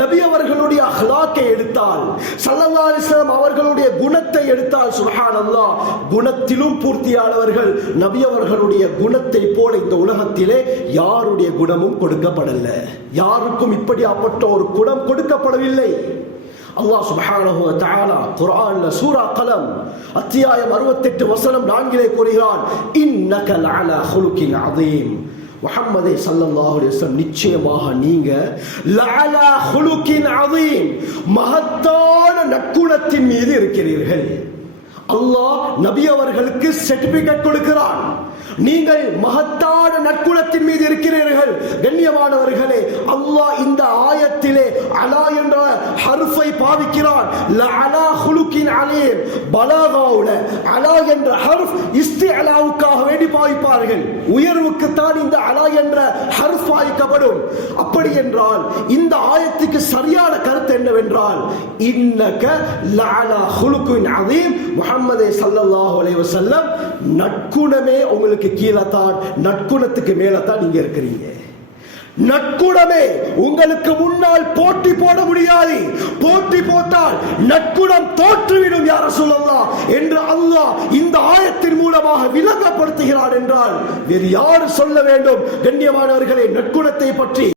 நபி அவர்களுடைய அஹ்லாக்கை எடுத்தால் சல்லல்லா அலைஹி அவர்களுடைய குணத்தை எடுத்தால் சுப்ஹானல்லாஹ் குணத்திலும் பூர்த்தியானவர்கள் நபி அவர்களுடைய குணத்தை போல இந்த உலகத்திலே யாருடைய குணமும் கொடுக்கப்படல. யாருக்கும் இப்படியாப்பட்ட ஒரு குணம் கொடுக்கப்படவில்லை. அல்லாஹ் சுபஹானஹு வ தஆலா குர்ஆன்ல சூரா கலம் அத்தியாயம் 68 வசனம் நான்கிலே கூறுகிறான் இன்னக லஅலா ஹுலுகின் அதீம் முஹம்மதே ஸல்லல்லாஹு அலைஹி நிச்சயமாக நீங்க லஅலா ஹுலுக்கின் அதீம் மகத்தான நற்குணத்தின் மீது இருக்கிறீர்கள். அல்லாஹ் நபி அவர்களுக்கு சர்டிபிகேட் கொடுக்கிறான். நீங்கள் மகத்தான நற்குணத்தின் மீது இருக்கிறீர்கள். கண்ணியமானவர்களே அல்லாஹ் இந்த ஆயத்திலே அலா என்ற பாவிக்கிறான். லஅலா ஹுலுகின் அலீம். பலாகாவுல. அலா என்ற ஹர்ஃப் இஸ்திஅலாவுக்காக வேண்டி பாவிப்பார்கள். உயர்வுக்குத்தான் இந்த அலா என்ற ஹர்ஃப் பாவிக்கப்படும். அப்படி என்றால் இந்த ஆயத்துக்கு சரியான கருத்து என்னவென்றால் இன்னக லஅலா ஹுலுகின் அதீம் முஹம்மதே ஸல்லல்லாஹு அலைஹி வஸல்லம். நற்குணமே உங்களுக்கு கீழே தான் நற்குணத்துக்கு மேலே தான் நீங்க இருக்கிறீங்க. நற்குணமே உங்களுக்கு முன்னால் போட்டி போட முடியாது. போட்டி போட்டால் நற்குணம் தோற்றுவிடும் யார சொல்லலாம் என்று அல்லாஹ் இந்த ஆயத்தின் மூலமாக விளங்கப்படுத்துகிறார் என்றால் வேறு யாரு சொல்ல வேண்டும். கண்ணியமானவர்களே நற்குணத்தை பற்றி